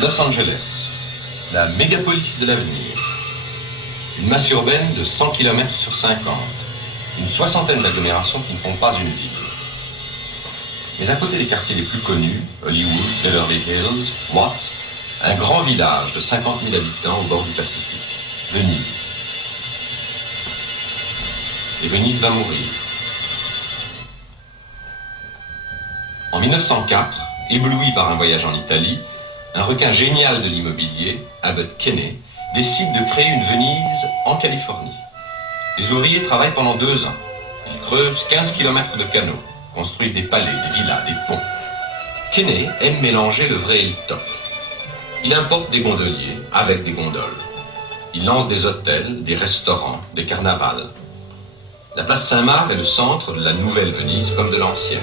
Los Angeles, la mégapolis de l'avenir. Une masse urbaine de 100 km sur 50. Une soixantaine d'agglomérations qui ne font pas une ville. Mais à côté des quartiers les plus connus, Hollywood, Beverly Hills, Watts, un grand village de 50 000 habitants au bord du Pacifique, Venise. Et Venise va mourir. En 1904, ébloui par un voyage en Italie, un requin génial de l'immobilier, Abbott Kinney, décide de créer une Venise en Californie. Les ouvriers travaillent pendant 2 ans. Ils creusent 15 km de canaux, construisent des palais, des villas, des ponts. Kinney aime mélanger le vrai et le toc. Il importe des gondoliers avec des gondoles. Il lance des hôtels, des restaurants, des carnavals. La place Saint-Marc est le centre de la nouvelle Venise comme de l'ancienne.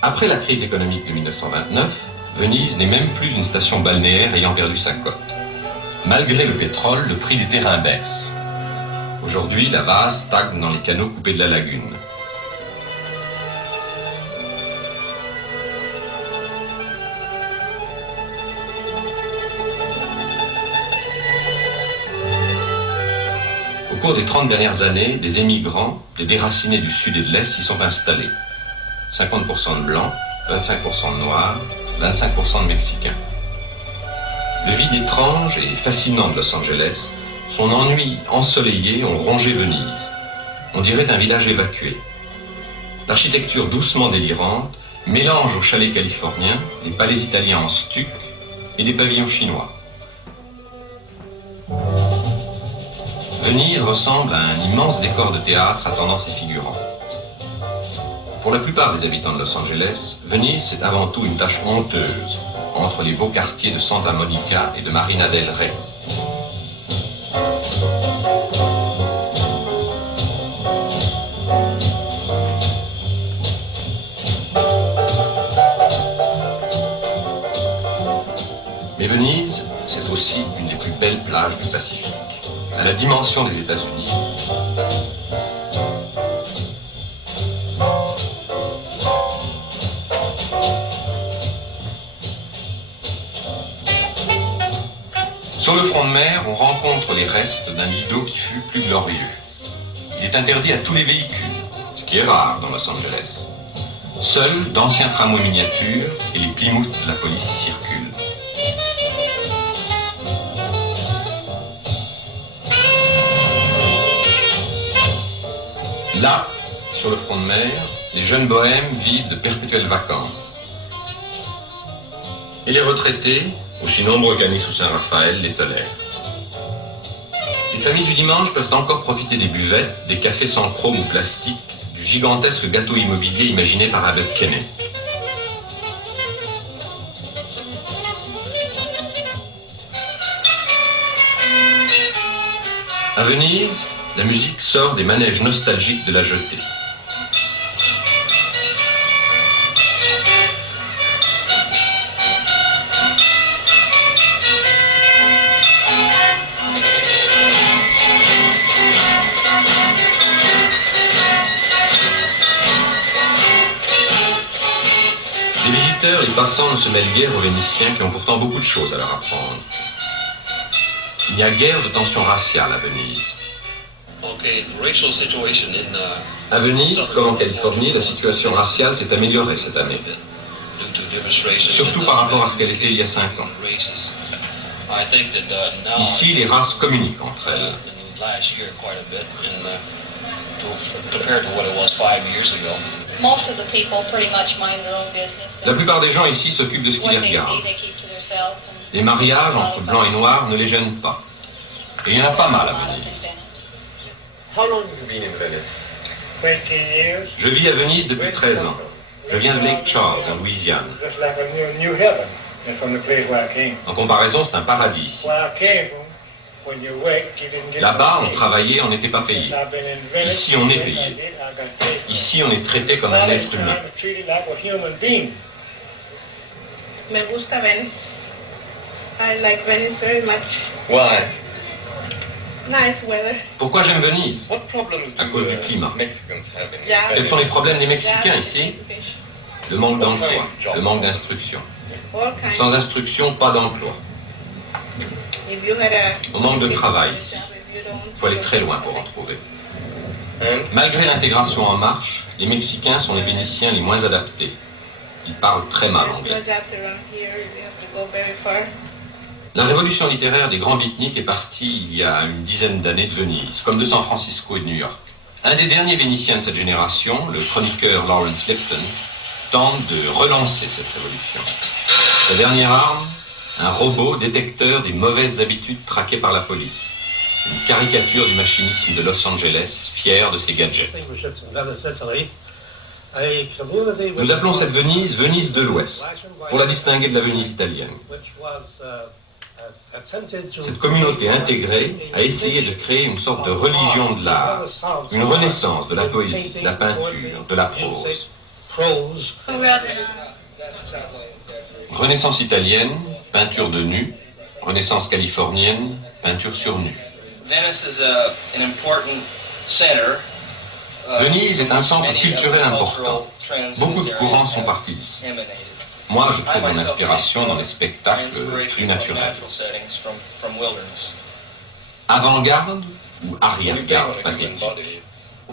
Après la crise économique de 1929, Venise n'est même plus une station balnéaire ayant perdu sa cote. Malgré le pétrole, le prix des terrains baisse. Aujourd'hui, la vase stagne dans les canaux coupés de la lagune. Au cours des 30 dernières années, des émigrants, des déracinés du sud et de l'est s'y sont installés. 50% de blancs, 25% de noirs, 25% de mexicains. Le vide étrange et fascinant de Los Angeles, son ennui ensoleillé ont rongé Venise. On dirait un village évacué. L'architecture doucement délirante mélange aux chalets californiens des palais italiens en stuc et des pavillons chinois. Venise ressemble à un immense décor de théâtre attendant ses figurants. Pour la plupart des habitants de Los Angeles, Venise, c'est avant tout une tâche honteuse entre les beaux quartiers de Santa Monica et de Marina del Rey. Mais Venise, c'est aussi une des plus belles plages du Pacifique, à la dimension des États-Unis. Sur le front de mer, on rencontre les restes d'un Lido qui fut plus glorieux. Il est interdit à tous les véhicules, ce qui est rare dans Los Angeles. Seuls d'anciens tramways miniatures et les Plymouth de la police y circulent. Là, sur le front de mer, les jeunes bohèmes vivent de perpétuelles vacances. Et les retraités, aussi nombreux qu'amis sous Saint-Raphaël, les tolèrent. Les familles du dimanche peuvent encore profiter des buvettes, des cafés sans chrome ou plastique, du gigantesque gâteau immobilier imaginé par Abbott Kinney. À Venise, la musique sort des manèges nostalgiques de la jetée. Les passants ne se mêlent guère aux Vénitiens qui ont pourtant beaucoup de choses à leur apprendre. Il n'y a guère de tension raciale à Venise. À Venise, comme en Californie, la situation raciale s'est améliorée cette année. Surtout par rapport à ce qu'elle était il y a 5 ans. Ici, les races communiquent entre elles. La plupart des gens ici s'occupent de ce qui les regarde. Les mariages entre blancs et noirs ne les gênent pas. Et il y en a pas mal à Venise. Je vis à Venise depuis 13 ans. Je viens de Lake Charles, en Louisiane. En comparaison, c'est un paradis ici. Là-bas, on travaillait, on n'était pas payé. Ici, on est payé. Ici, on est traité comme un être humain. Me gusta Venice. I like Venice very much. Why? Nice weather. Pourquoi j'aime Venise? À cause du climat. Quels sont les problèmes des Mexicains ici? Le manque d'emploi, le manque d'instruction. Sans instruction, pas d'emploi. On manque de travail ici. Il faut aller très loin pour en trouver. Malgré l'intégration en marche, les Mexicains sont les Vénitiens les moins adaptés. Ils parlent très mal anglais. La révolution littéraire des grands beatniks est partie il y a une dizaine d'années de Venise, comme de San Francisco et de New York. Un des derniers Vénitiens de cette génération, le chroniqueur Lawrence Lipton, tente de relancer cette révolution. Sa dernière arme, un robot détecteur des mauvaises habitudes traquées par la police. Une caricature du machinisme de Los Angeles, fier de ses gadgets. Nous appelons cette Venise Venise de l'Ouest, pour la distinguer de la Venise italienne. Cette communauté intégrée a essayé de créer une sorte de religion de l'art, une renaissance de la poésie, de la peinture, de la prose. Renaissance italienne, peinture de nu. Renaissance californienne, peinture sur nu. Venise est un centre culturel important. Beaucoup de courants sont partis d'ici. Moi, je trouve mon inspiration dans les spectacles plus naturels. Avant-garde ou arrière-garde pathétique.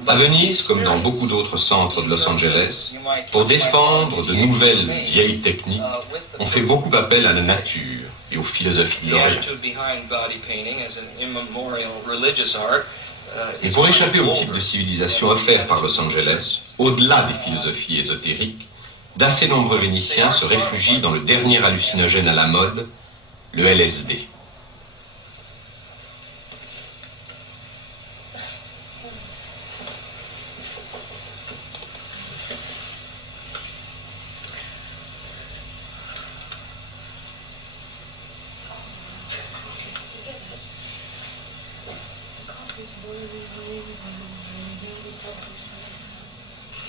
À Venise, comme dans beaucoup d'autres centres de Los Angeles, pour défendre de nouvelles vieilles techniques, on fait beaucoup appel à la nature et aux philosophies de l'Orient. Et pour échapper au type de civilisation offert par Los Angeles, au-delà des philosophies ésotériques, d'assez nombreux Vénitiens se réfugient dans le dernier hallucinogène à la mode, le LSD.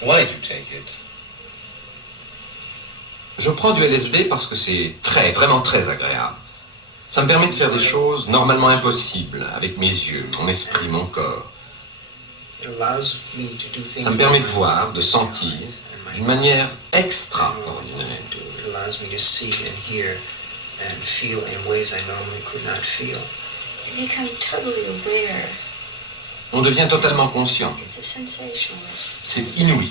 Why did you take it? Je prends du LSD parce que c'est vraiment très agréable. Ça me permet de faire des choses normalement impossibles avec mes yeux, mon esprit, mon corps. Ça me permet de voir, de sentir, d'une manière extraordinaire. On devient totalement conscient. C'est inouï.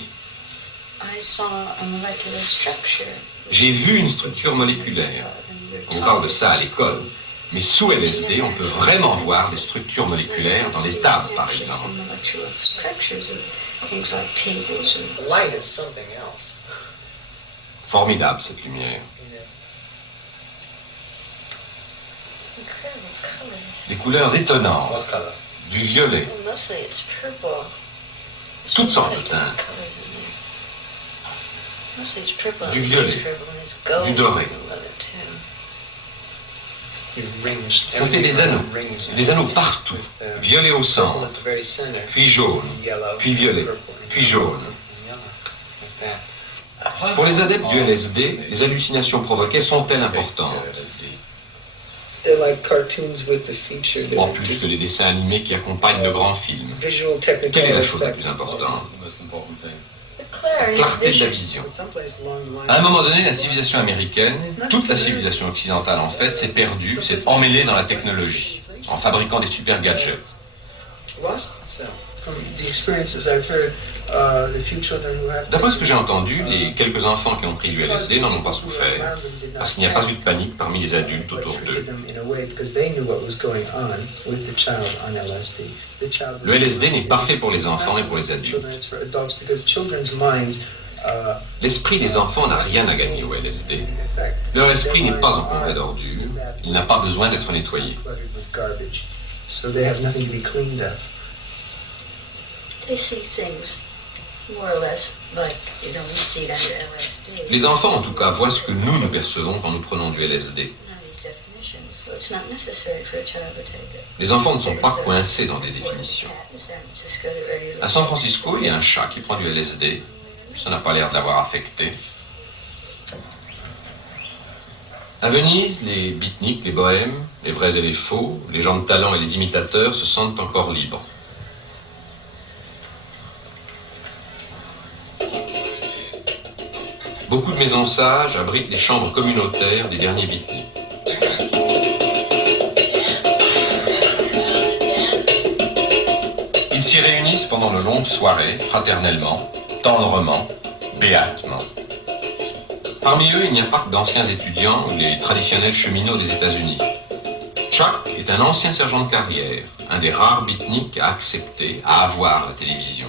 J'ai vu une structure moléculaire. On parle de ça à l'école. Mais sous LSD, on peut vraiment voir des structures moléculaires dans des tables, par exemple. Formidable, cette lumière. Des couleurs étonnantes. Du violet. Toutes sortes de teintes. Du violet. Du doré. Ça fait des anneaux partout, violet au centre, puis jaune, puis violet, puis jaune. Pour les adeptes du LSD, les hallucinations provoquées sont-elles importantes? En plus que les dessins animés qui accompagnent de grands films. Quelle est la chose la plus importante? La clarté de la vision. À un moment donné, la civilisation américaine, toute la civilisation occidentale en fait, s'est perdue, s'est emmêlée dans la technologie, en fabriquant des super gadgets. D'après ce que j'ai entendu, les quelques enfants qui ont pris du LSD n'en ont pas souffert, parce qu'il n'y a pas eu de panique parmi les adultes autour d'eux. Le LSD n'est pas fait pour les enfants, mais pour les adultes. L'esprit des enfants n'a rien à gagner au LSD. Leur esprit n'est pas encombré d'ordures, il n'a pas besoin d'être nettoyé. Les enfants, en tout cas, voient ce que nous percevons quand nous prenons du LSD. Les enfants ne sont pas coincés dans des définitions. À San Francisco, il y a un chat qui prend du LSD. Ça n'a pas l'air de l'avoir affecté. À Venise, les beatniks, les bohèmes, les vrais et les faux, les gens de talent et les imitateurs se sentent encore libres. Beaucoup de maisons sages abritent les chambres communautaires des derniers beatniks. Ils s'y réunissent pendant de longues soirées, fraternellement, tendrement, béatement. Parmi eux, il n'y a pas que d'anciens étudiants ou les traditionnels cheminots des États-Unis. Chuck est un ancien sergent de carrière, un des rares beatniks à accepter, à avoir la télévision.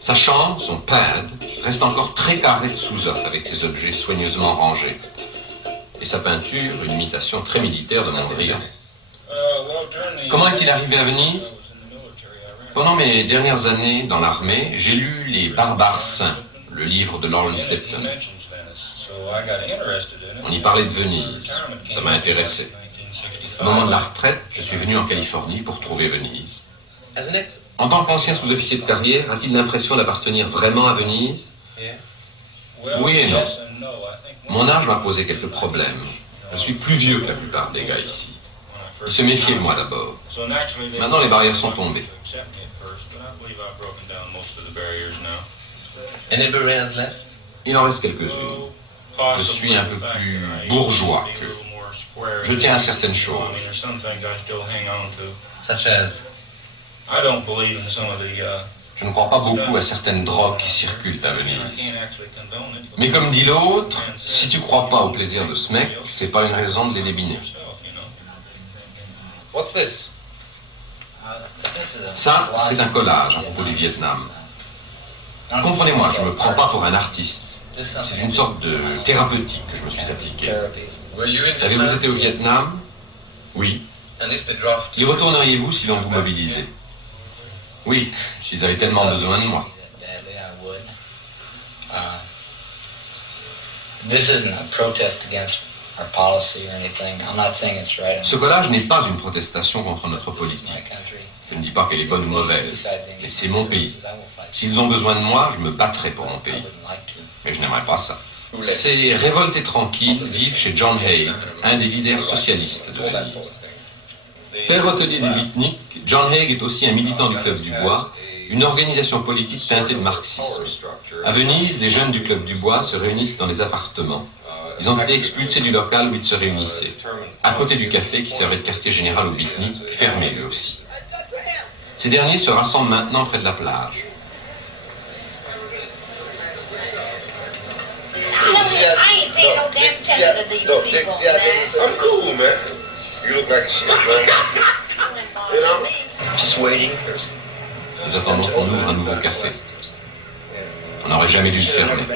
Sa chambre, son pad, reste encore très carré de sous-offre avec ses objets soigneusement rangés. Et sa peinture, une imitation très militaire de Mondrian. Comment est-il arrivé à Venise? Pendant mes dernières années dans l'armée, j'ai lu Les Barbares Saints, le livre de Lawrence Lipton. On y parlait de Venise. Ça m'a intéressé. Au moment de la retraite, je suis venu en Californie pour trouver Venise. En tant qu'ancien sous-officier de carrière, a-t-il l'impression d'appartenir vraiment à Venise? Oui et non. Mon âge m'a posé quelques problèmes. Je suis plus vieux que la plupart des gars ici. Ils se méfiaient de moi d'abord. Maintenant, les barrières sont tombées. Il en reste quelques-unes. Je suis un peu plus bourgeois qu'eux. Je tiens à certaines choses. Je ne crois pas beaucoup à certaines drogues qui circulent à Venise. Mais comme dit l'autre, si tu crois pas au plaisir de ce mec, c'est pas une raison de les débiner. Ça, c'est un collage à propos du Vietnam. Comprenez-moi, je me prends pas pour un artiste. C'est une sorte de thérapeutique que je me suis appliqué. Avez-vous été au Vietnam? Oui. Y retourneriez-vous si l'on vous mobilisait? Oui, s'ils avaient tellement besoin de moi. Ce collage n'est pas une protestation contre notre politique. Je ne dis pas qu'elle est bonne ou mauvaise, mais c'est mon pays. S'ils ont besoin de moi, je me battrai pour mon pays. Mais je n'aimerais pas ça. Ces révoltés tranquilles vivent chez John Haig, un des leaders socialistes de Venise. Père hôtelier des beatniks, John Haig est aussi un militant du Club du Bois, une organisation politique teintée de marxisme. À Venise, les jeunes du Club du Bois se réunissent dans les appartements. Ils ont été expulsés du local où ils se réunissaient, à côté du café qui servait de quartier général aux beatniks, fermé eux aussi. Ces derniers se rassemblent maintenant près de la plage. I'm cool, man. You look like a shit, man. You know? Just waiting. Nous attendons qu'on ouvre un nouveau café. On n'aurait jamais dû le fermer.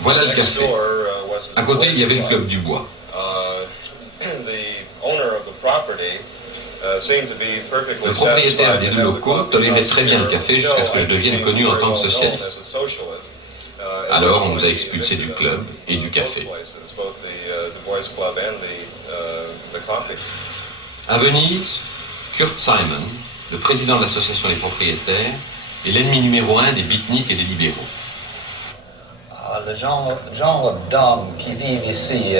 Voilà le café. À côté, il y avait le Club du Bois. Le propriétaire des deux locaux tolérait très bien le café jusqu'à ce que je devienne connu en tant que socialiste. Alors on nous a expulsés du club et du café. À Venise, Kurt Simon, le président de l'association des propriétaires, est l'ennemi numéro 1 des beatniks et des libéraux. Le genre d'hommes qui vivent ici,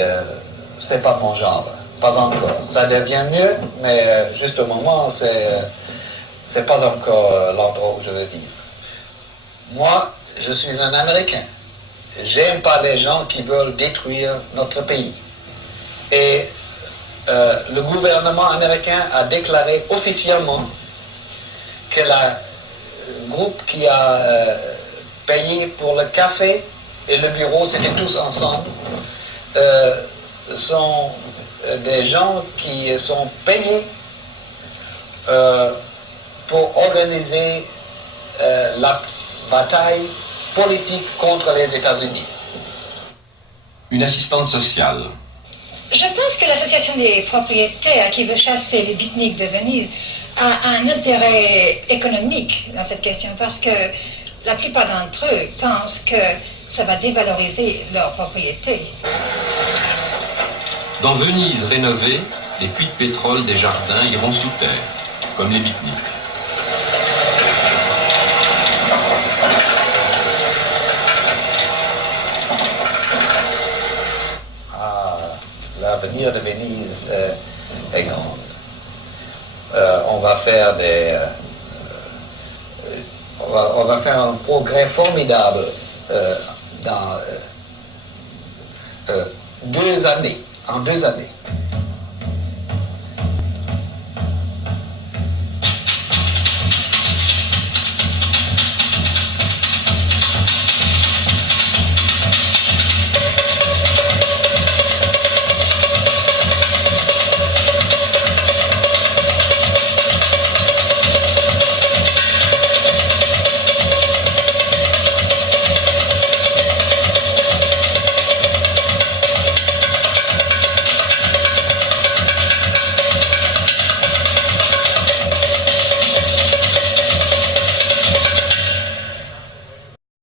c'est pas mon genre. Pas encore. Ça devient mieux, mais juste au moment, c'est pas encore l'endroit où je veux vivre. Moi, je suis un Américain. J'aime pas les gens qui veulent détruire notre pays. Et le gouvernement américain a déclaré officiellement que le groupe qui a payé pour le café et le bureau, c'était tous ensemble, sont des gens qui sont payés pour organiser la bataille politique contre les États-Unis. Une assistante sociale. Je pense que l'association des propriétaires qui veut chasser les beatniks de Venise a un intérêt économique dans cette question parce que la plupart d'entre eux pensent que ça va dévaloriser leur propriété. Dans Venise rénovée, les puits de pétrole des jardins iront sous terre, comme les beatniks. L'avenir de Venise est grand. On va faire on va faire un progrès formidable dans 2 années. En 2 années.